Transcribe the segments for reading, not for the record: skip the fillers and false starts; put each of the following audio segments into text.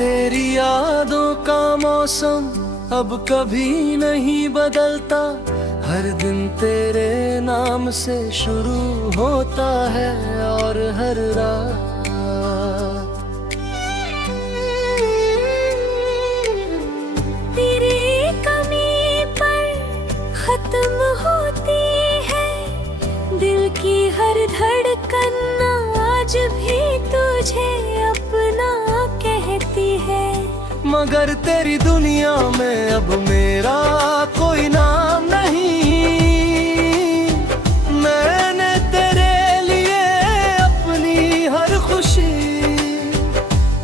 तेरी यादों का मौसम अब कभी नहीं बदलता, हर दिन तेरे नाम से शुरू होता है और हर रात तेरी कमी पर खत्म होती है दिल की हर धड़कन, आज भी तुझे अपना कहती है। मगर तेरी दुनिया में अब मेरा कोई नाम नहीं, मैंने तेरे लिए अपनी हर खुशी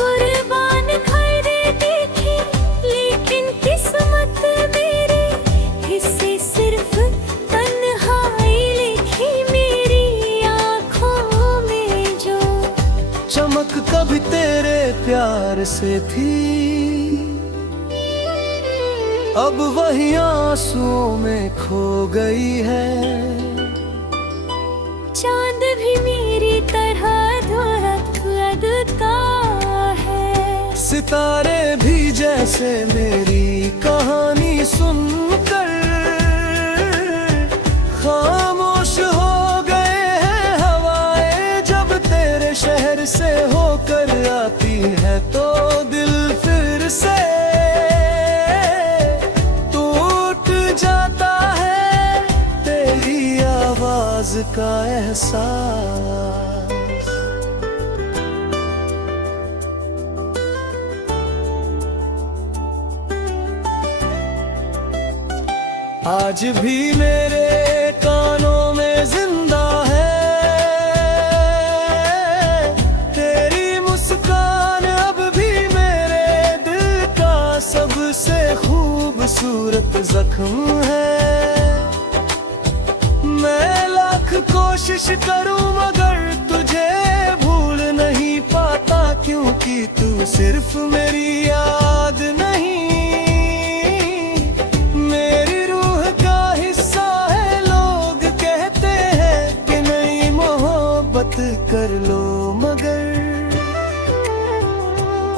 कुर्बान कर दी थी, लेकिन किस्मत मेरे हिस्से सिर्फ तन्हाई लिखी मेरी आँखों में जो चमक कभी तेरे प्यार से थी, अब वही आंसुओं में खो गई है। चांद भी मेरी तरह धड़कता है, सितारे भी जैसे मेरी कहानी सुनकर खामोश हो गए हैं। हवाएं जब तेरे शहर से होकर आती है तो दिल फिर से टूट जाता है, तेरी आवाज का एहसास। आज भी मेरे कानों में जिंदा है तेरी मुस्कान, अब भी मेरे दिल का सबसे खूबसूरत जख्म है। मैं लाख कोशिश करूं मगर तुझे भूल नहीं पाता, क्योंकि तू सिर्फ मेरी याद नहीं, मेरी रूह का हिस्सा है। लोग कहते हैं कि नई मोहब्बत कर लो, मगर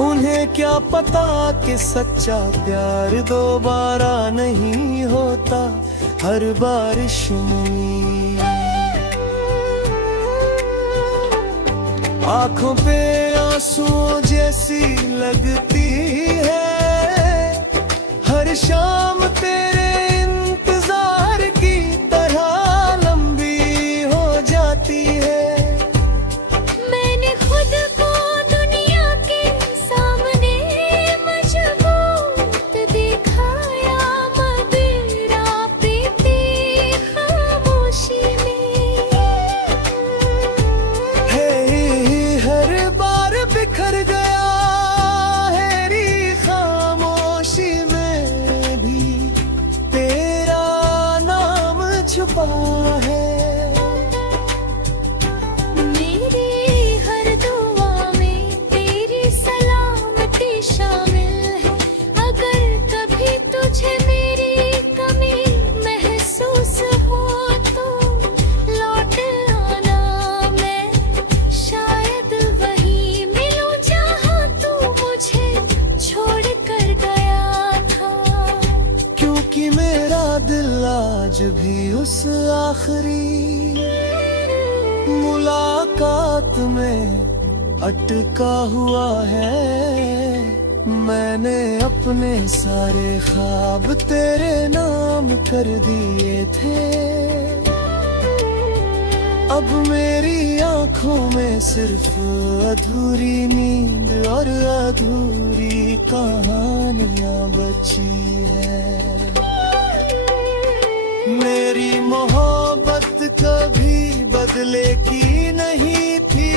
उन्हें क्या पता कि सच्चा प्यार दोबारा नहीं होता हर बारिश में। आंखों पे आंसुओं जैसी लगती है हर शाम तेरे इंतजार की तरह लंबी हो जाती है। मैंने खुद को दुनिया के सामने मजबूत दिखाया, मदिरा पीती खामोशी में। हर बार बिखर गया हैरी खामोशी में भी तेरा नाम छुपा है। मेरी हर दुआ में तेरी सलामती शामिल है, अगर कभी तुझे मेरी कमी महसूस हो तो लौट आना, मैं शायद वही मिलूं जहां तू मुझे छोड़ कर गया था। क्योंकि मेरा दिल आज भी उस आखिरी मुलाकात में अटका हुआ है। मैंने अपने सारे ख्वाब तेरे नाम कर दिए थे, अब मेरी आंखों में सिर्फ अधूरी नींद और अधूरी कहानियां बची है। मेरी मोहब्बत कभी बदले की नहीं थी,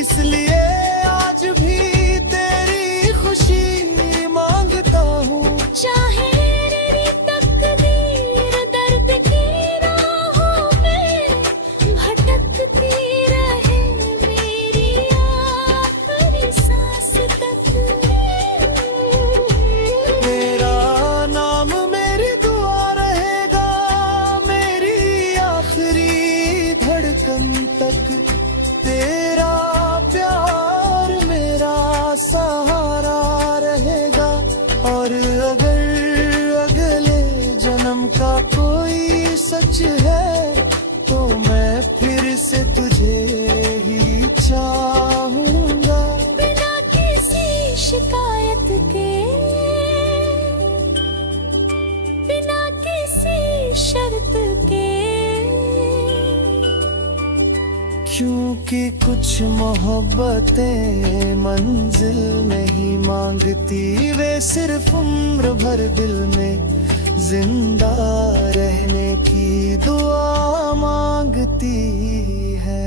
इसलिए आज भी तेरी खुशी मांगता हूँ। चाहे मेरी तकदीर दर्द की राहों में भटकती रहे मेरी आखिरी सांस तक, तेरा नाम मेरी दुआ रहेगा, मेरी आखिरी धड़कन तक तेरा प्यार मेरा क्योंकि कुछ मोहब्बतें मंजिल नहीं मांगती, वे सिर्फ उम्र भर दिल में जिंदा रहने की दुआ मांगती है।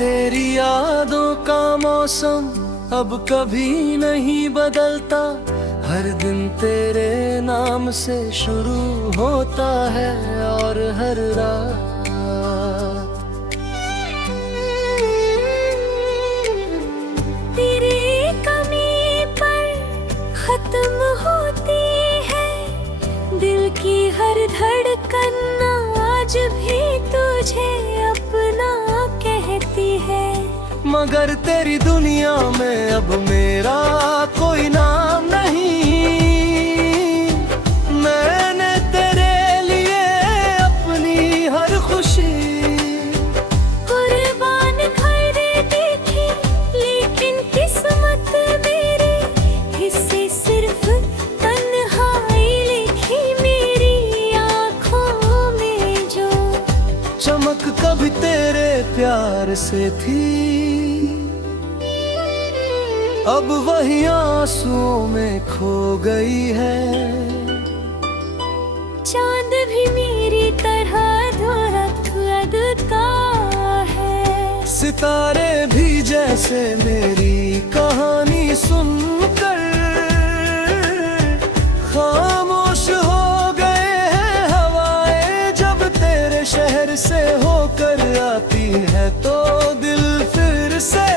तेरी यादों का मौसम अब कभी नहीं बदलता, हर दिन तेरे नाम से शुरू होता है और हर रात तेरी कमी पर खत्म होती है दिल की हर धड़कन, आज भी तुझे अपना कहती है। मगर तेरी दुनिया में अब मेरा कोई नाम नहीं, मैंने तेरे लिए अपनी हर खुशी कुर्बान कर दी थी, लेकिन किस्मत मेरे हिस्से सिर्फ तन्हाई लिखी मेरी आँखों में जो चमक कभी तेरे प्यार से थी, अब वही आंसुओं में खो गई है। चांद भी मेरी तरह धड़कता है, सितारे भी जैसे मेरी कहानी सुनकर खामोश हो गए हैं। हवाएं जब तेरे शहर से होकर आती है तो दिल फिर से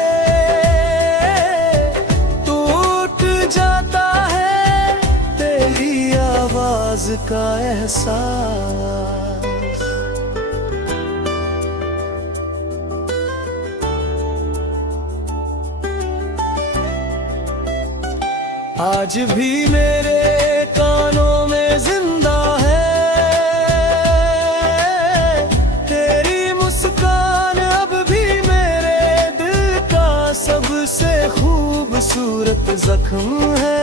का एहसास। आज भी मेरे कानों में जिंदा है तेरी मुस्कान, अब भी मेरे दिल का सबसे खूबसूरत जख्म है।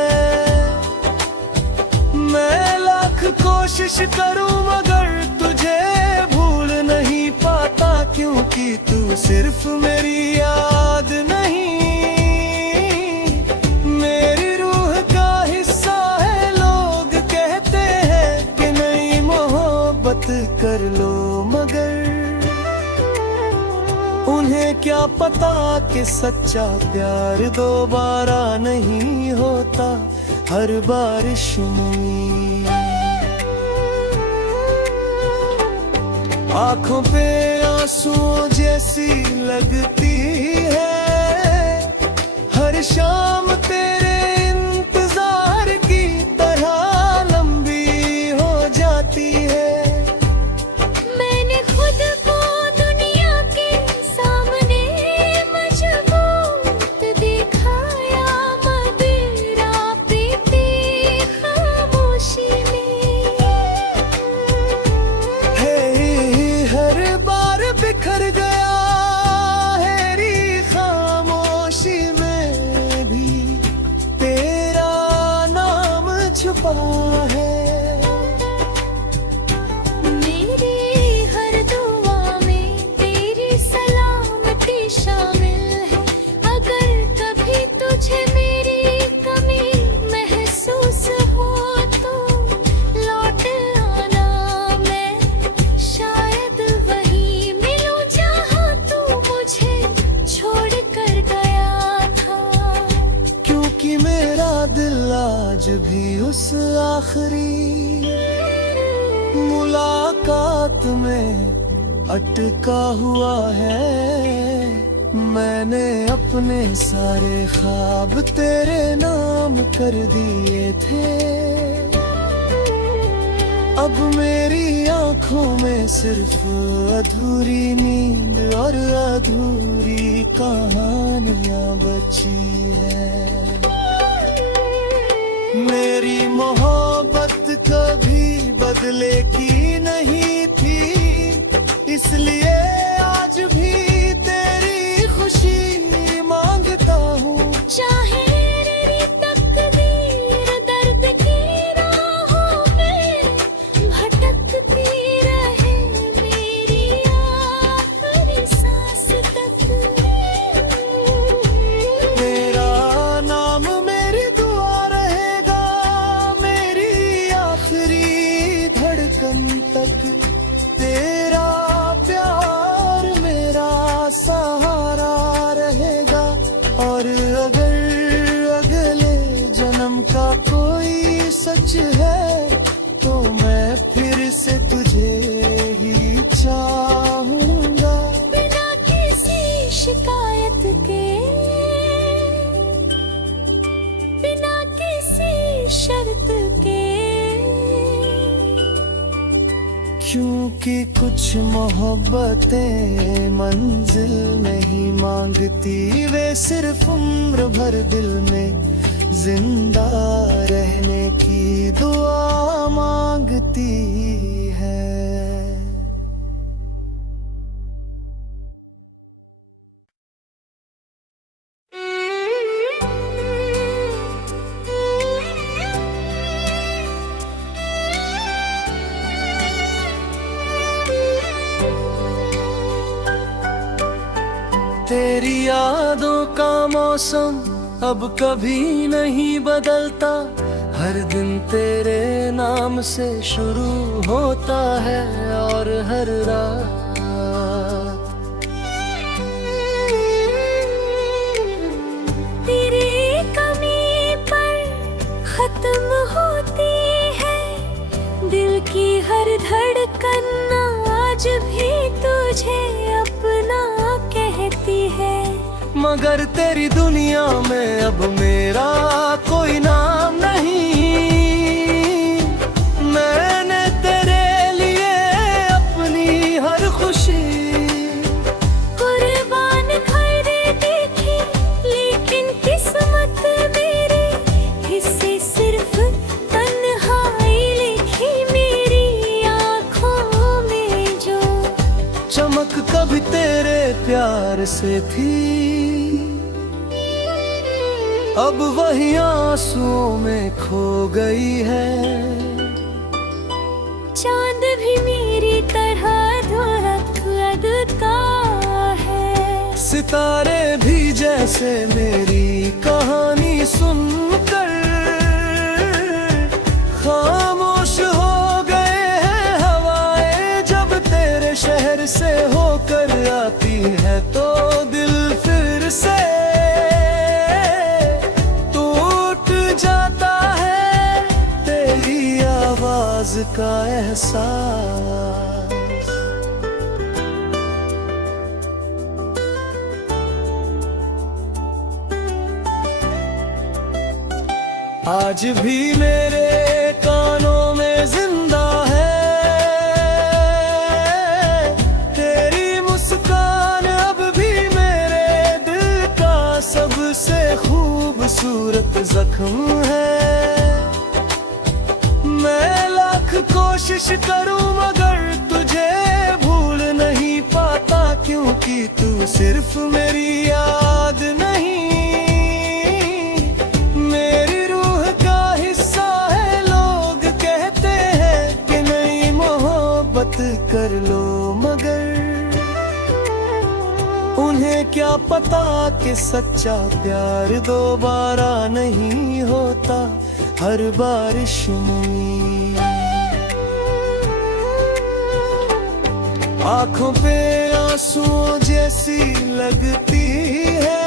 मैं लाख कोशिश करूं मगर तुझे भूल नहीं पाता, क्योंकि तू सिर्फ मेरी याद नहीं, मेरी रूह का हिस्सा है। लोग कहते हैं कि नई मोहब्बत कर लो, मगर उन्हें क्या पता कि सच्चा प्यार दोबारा नहीं होता हर बारिश में। आंखों पे आंसुओं जैसी लगती है हर शाम तेरे इंतजार की तरह लंबी हो जाती है। मैंने खुद को दुनिया के सामने मजबूत दिखाया, मदिरा पीती खामोशी में। हर बार बिखर गया हैरी खामोशी में भी तेरा नाम छुपा है। मेरी हर दुआ में तेरी सलामती शामिल है, अगर कभी तुझे मेरी कमी महसूस हो तो लौट आना, मैं शायद वही मिलूं जहां तू मुझे छोड़ कर गया था। क्योंकि मेरा दिल आज भी उस आखिरी मुलाकात में अटका हुआ है। मैंने अपने सारे ख्वाब तेरे नाम कर दिए थे, अब मेरी आंखों में सिर्फ अधूरी नींद और अधूरी कहानियां बची है। मेरी मोहब्बत कभी बदलेगी नहीं, इसलिए आज भी तेरी खुशी मांगता हूँ। चाहे मेरी तकदीर दर्द की राहों में भटकती रहे मेरी आखिरी सांस तक। मेरा नाम मेरी दुआ रहेगा मेरी आखिरी धड़कन तक। तेरा प्यार मेरा सहारा रहेगा। और अगर अगले जन्म का कोई सच है तो मैं फिर से तुझे ही चाहूंगा। बिना किसी शिकायत के, बिना किसी शर्त के। क्योंकि कुछ मोहब्बतें मंजिल नहीं मांगती, वे सिर्फ उम्र भर दिल में जिंदा रहने की दुआ मांगती है। तेरी यादों का मौसम अब कभी नहीं बदलता, हर दिन तेरे नाम से शुरू होता है और हर रात तेरी कमी पर खत्म होती है दिल की हर धड़कन। आज भी तुझे अपना कहती है। मगर तेरी दुनिया में अब मेरा कोई नाम नहीं। मैंने तेरे लिए अपनी हर खुशी कुर्बान कर दी थी, लेकिन किस्मत मेरे हिस्से सिर्फ तन्हाई लिखी मेरी आँखों में। जो चमक कभी तेरे प्यार से थी, अब वही आंसुओं में खो गई है। चांद भी मेरी तरह धड़कता है। सितारे भी जैसे मेरी कहानी सुनकर खामोश हो गए हैं। हवाएं जब तेरे शहर से होकर आती है तो दिल फिर से टूट जाता है। तेरी आवाज का एहसास आज भी मेरे कानों में जिंदा है। तेरी मुस्कान अब भी मेरे दिल का सबसे खूबसूरत जख्म है। मैं लाख कोशिश करूं मगर तुझे भूल नहीं पाता, क्योंकि तू सिर्फ मेरी याद नहीं मेरी रूह का हिस्सा है। लोग कहते हैं कि नई मोहब्बत कर लो, मगर उन्हें क्या पता कि सच्चा प्यार दोबारा नहीं होता हर बारिश में। आंखों पे आंसुओं जैसी लगती है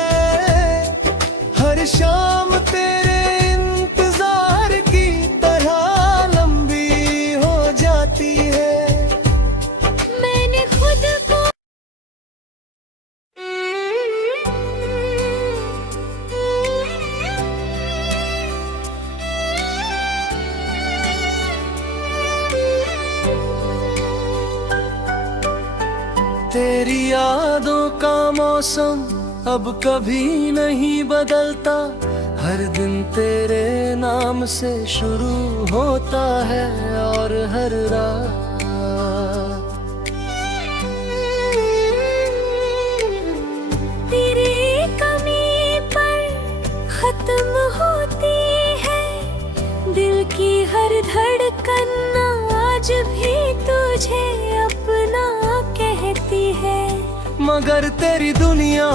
हर शाम तेरे इंतजार की तरह लंबी हो जाती है। मैंने खुद को तेरी यादों का मौसम अब कभी नहीं बदलता, हर दिन तेरे नाम से शुरू होता है और हर रात मगर तेरी दुनिया